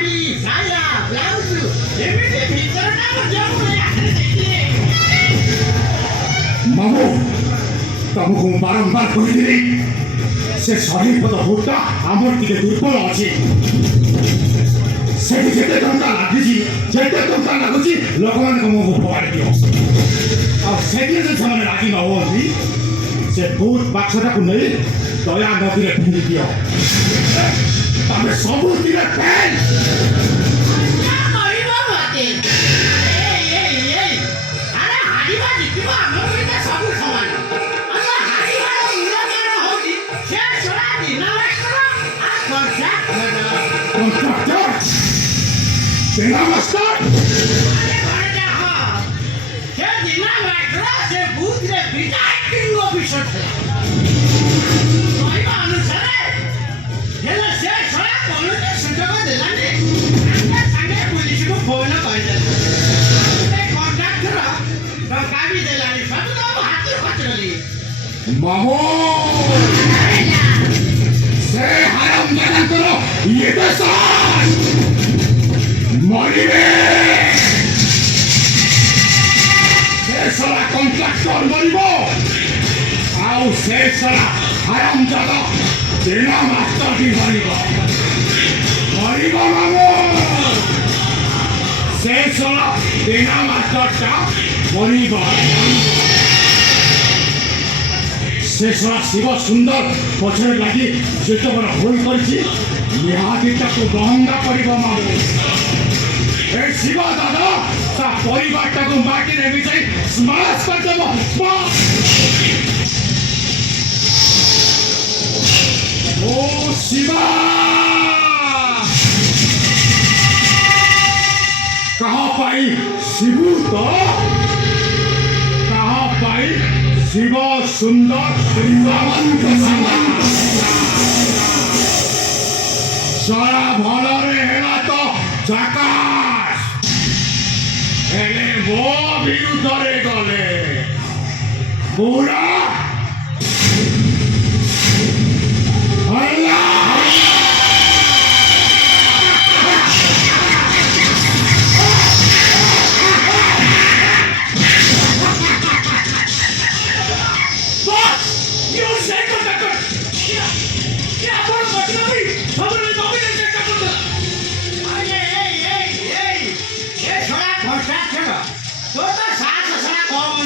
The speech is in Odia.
ଶାଢ଼ୀ ସାୟା ବ୍ଲାଉଜ ଏମିତି ଭିତରଟା ଯାଉ ଦେଖିଲେ ମାମୁଁ ତମକୁ ବାରମ୍ବାର କହିଥିଲି ସେ ଶରୀଫଦ ଭୋଟଟା ଆମର ଟିକେ ଦୁର୍ବଳ ଅଛି ସେଠି ଯେତେ ଟଙ୍କା ଲାଗିଛି ଯେତେ ଟଙ୍କା ଲାଗୁଛି ଲୋକମାନଙ୍କ ମୁହଁକୁ ଫୋପାଡ଼ି ଦିଅ ଆଉ ସେଥିରେ ଯଦି ସେମାନେ ରାଜି ନ ହୁଅନ୍ତି ସେ ଭୋଟ ବାକ୍ସଟାକୁ ନେଇ ଦୟା ନଦୀରେ ଫିଙ୍ଗି ଦିଅ ତମେ ସବୁଥିରେ ଫେଲ୍ ମାମୁଁ ସେ ହାରାମଜାଦାଙ୍କର ଇଏ ଦେଶ ମରିବେ ସେ ଶଳା କଣ୍ଟ୍ରାକ୍ଟର ମରିବ ଆଉ ସେ ଶଳା ହାରାମଜାଦା ଦିନ ମାଷ୍ଟରଟି ମରିବ ମାମୁଁ ସେ ଶଳା ଦିନ ମାଷ୍ଟରଟା ମରିବ ସେ ଶଳା ଶିବ ସୁନ୍ଦର ପଛରେ ଲାଗି ଯେତେ ବଡ଼ ଭୁଲ କରିଛି ନିହାତି ତାକୁ ମହଙ୍ଗା କରିବ ମାମୁଁ ଏ ଶିବ ଦାଦା ତା ପରିବାରଟାକୁ ମାଟିରେ ମିଶାଇ ସ୍ମାସ କରିଦେବ ଓ ଶିବା କାହା ପାଇଁ ଶିବୁ ତ କାହା ପାଇଁ ଶିବ ସୁନ୍ଦର ସାରା ଭଲରେ ହେଲା ତ ଝାକାସ ହେଲେ ମୋ ବିରୁଦ୍ଧରେ ଗଲେ ପୁରା